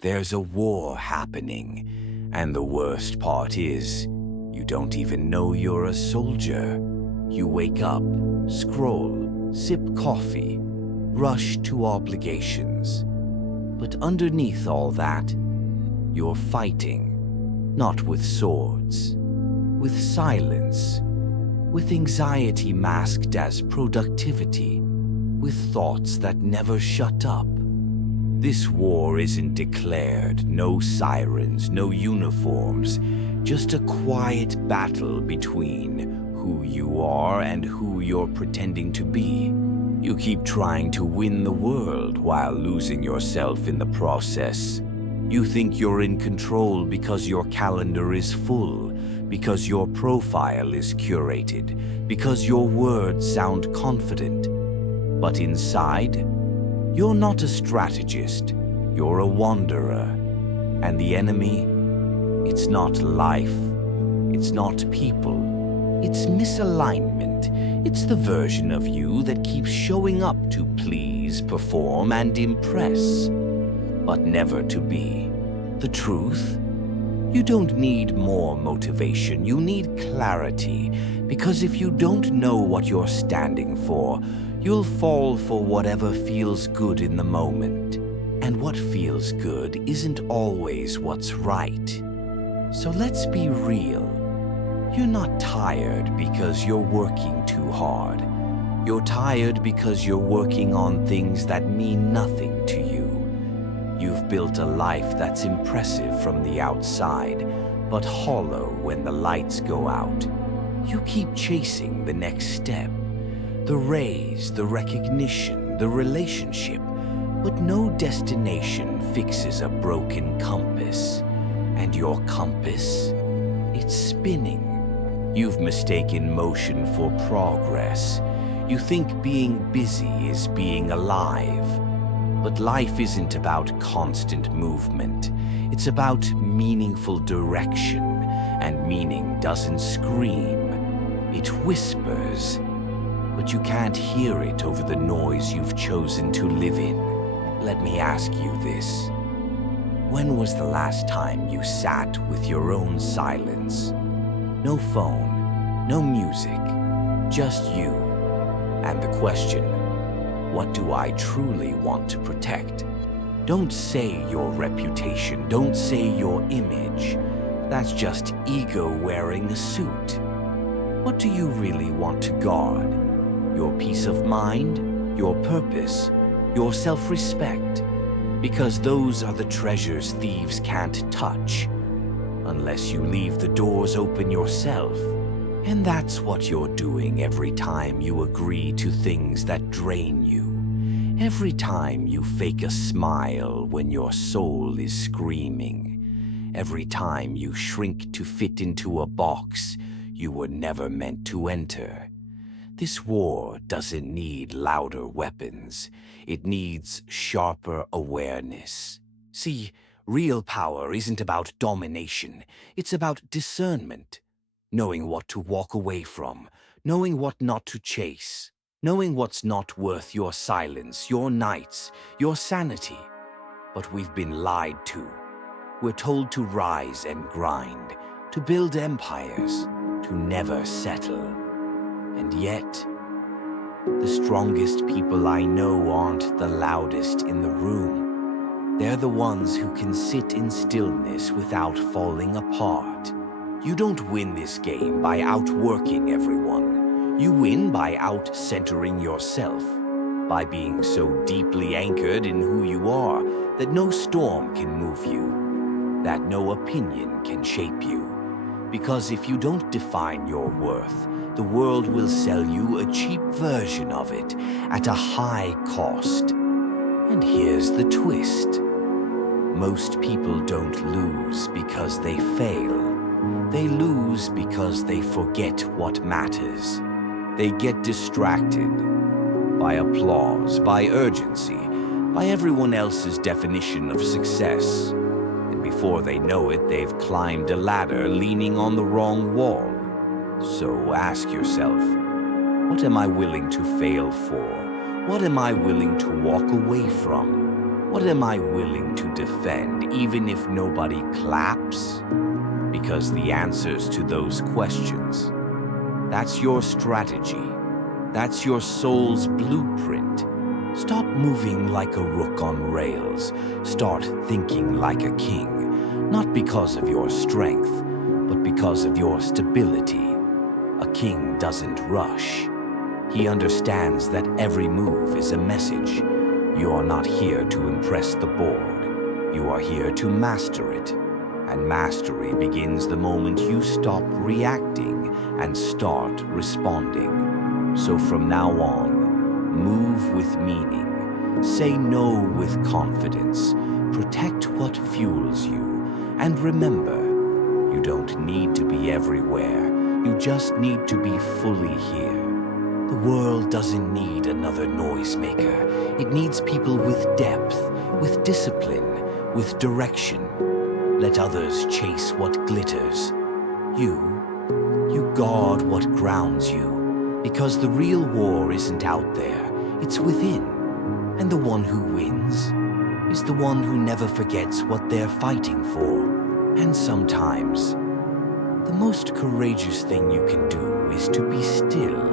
There's a war happening, and the worst part is, you don't even know you're a soldier. You wake up, scroll, sip coffee, rush to obligations. But underneath all that, you're fighting, not with swords, with silence, with anxiety masked as productivity, with thoughts that never shut up. This war isn't declared, no sirens, no uniforms, just a quiet battle between who you are and who you're pretending to be. You keep trying to win the world while losing yourself in the process. You think you're in control because your calendar is full, because your profile is curated, because your words sound confident. But inside, you're not a strategist, you're a wanderer. And the enemy, it's not life, it's not people, it's misalignment. It's the version of you that keeps showing up to please, perform, and impress, but never to be. The truth? You don't need more motivation, you need clarity, because if you don't know what you're standing for, you'll fall for whatever feels good in the moment. And what feels good isn't always what's right. So let's be real. You're not tired because you're working too hard. You're tired because you're working on things that mean nothing to you. You've built a life that's impressive from the outside, but hollow when the lights go out. You keep chasing the next step. The raise, the recognition, the relationship, but no destination fixes a broken compass. And your compass, it's spinning. You've mistaken motion for progress. You think being busy is being alive. But life isn't about constant movement. It's about meaningful direction, and meaning doesn't scream. It whispers. But you can't hear it over the noise you've chosen to live in. Let me ask you this. When was the last time you sat with your own silence? No phone, no music, just you. And the question, what do I truly want to protect? Don't say your reputation, don't say your image. That's just ego wearing a suit. What do you really want to guard? Your peace of mind, your purpose, your self-respect, because those are the treasures thieves can't touch, unless you leave the doors open yourself. And that's what you're doing every time you agree to things that drain you. Every time you fake a smile when your soul is screaming. Every time you shrink to fit into a box you were never meant to enter. This war doesn't need louder weapons. It needs sharper awareness. See, real power isn't about domination. It's about discernment. Knowing what to walk away from. Knowing what not to chase. Knowing what's not worth your silence, your nights, your sanity. But we've been lied to. We're told to rise and grind, to build empires, to never settle. And yet, the strongest people I know aren't the loudest in the room. They're the ones who can sit in stillness without falling apart. You don't win this game by outworking everyone. You win by out-centering yourself, by being so deeply anchored in who you are that no storm can move you, that no opinion can shape you. Because if you don't define your worth, the world will sell you a cheap version of it at a high cost. And here's the twist. Most people don't lose because they fail. They lose because they forget what matters. They get distracted by applause, by urgency, by everyone else's definition of success. And before they know it, they've climbed a ladder leaning on the wrong wall. So ask yourself, what am I willing to fail for? What am I willing to walk away from? What am I willing to defend even if nobody claps? Because the answers to those questions, that's your strategy. That's your soul's blueprint. Stop moving like a rook on rails. Start thinking like a king, not because of your strength, but because of your stability. A king doesn't rush. He understands that every move is a message. You are not here to impress the board. You are here to master it. And mastery begins the moment you stop reacting and start responding. So from now on, move with meaning. Say no with confidence. Protect what fuels you. And remember, you don't need to be everywhere. You just need to be fully here. The world doesn't need another noisemaker. It needs people with depth, with discipline, with direction. Let others chase what glitters. You guard what grounds you. Because the real war isn't out there, it's within. And the one who wins is the one who never forgets what they're fighting for. And sometimes, the most courageous thing you can do is to be still.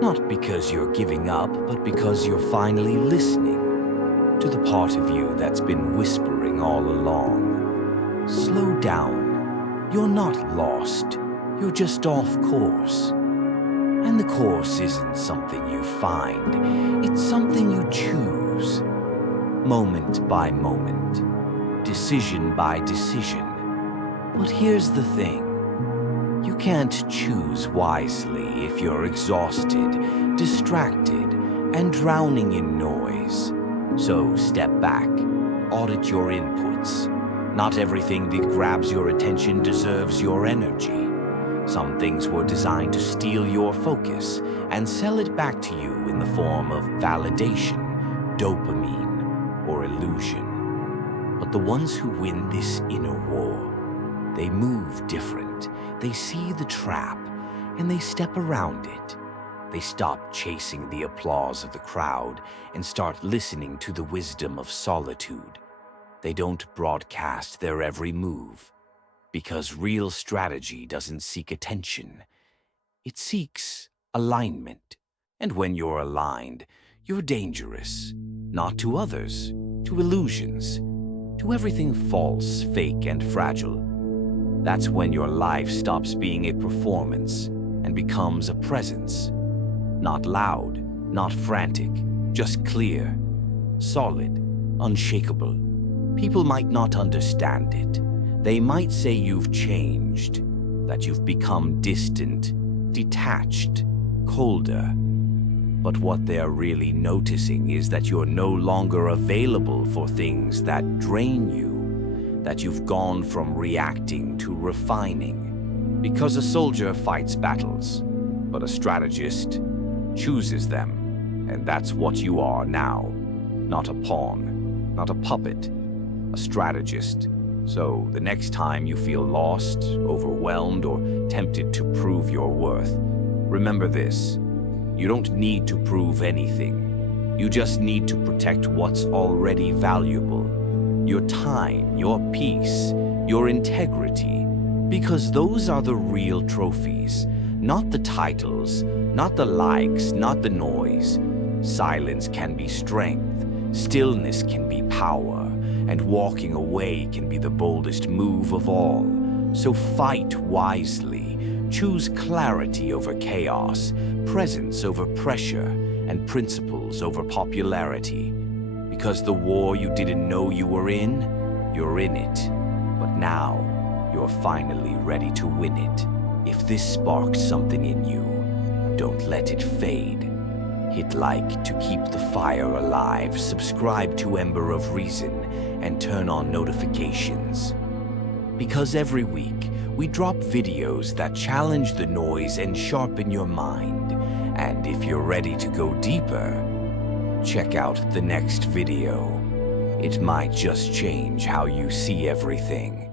Not because you're giving up, but because you're finally listening to the part of you that's been whispering all along. Slow down. You're not lost. You're just off course. And the course isn't something you find. It's something you choose. Moment by moment. Decision by decision. But here's the thing. You can't choose wisely if you're exhausted, distracted, and drowning in noise. So step back, audit your inputs. Not everything that grabs your attention deserves your energy. Some things were designed to steal your focus and sell it back to you in the form of validation, dopamine, or illusion. But the ones who win this inner war, they move different. They see the trap, and they step around it. They stop chasing the applause of the crowd and start listening to the wisdom of solitude. They don't broadcast their every move, because real strategy doesn't seek attention. It seeks alignment. And when you're aligned, you're dangerous. Not to others, to illusions, to everything false, fake, and fragile. That's when your life stops being a performance and becomes a presence. Not loud, not frantic, just clear, solid, unshakable. People might not understand it. They might say you've changed, that you've become distant, detached, colder. But what they're really noticing is that you're no longer available for things that drain you. That you've gone from reacting to refining. Because a soldier fights battles, but a strategist chooses them. And that's what you are now. Not a pawn, not a puppet, a strategist. So the next time you feel lost, overwhelmed, or tempted to prove your worth, remember this. You don't need to prove anything. You just need to protect what's already valuable. Your time, your peace, your integrity, because those are the real trophies, not the titles, not the likes, not the noise. Silence can be strength, stillness can be power, and walking away can be the boldest move of all. So fight wisely, choose clarity over chaos, presence over pressure, and principles over popularity. Because the war you didn't know you were in, you're in it. But now, you're finally ready to win it. If this sparked something in you, don't let it fade. Hit like to keep the fire alive, subscribe to Ember of Reason, and turn on notifications. Because every week, we drop videos that challenge the noise and sharpen your mind. And if you're ready to go deeper, check out the next video. It might just change how you see everything.